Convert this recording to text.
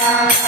Thank you.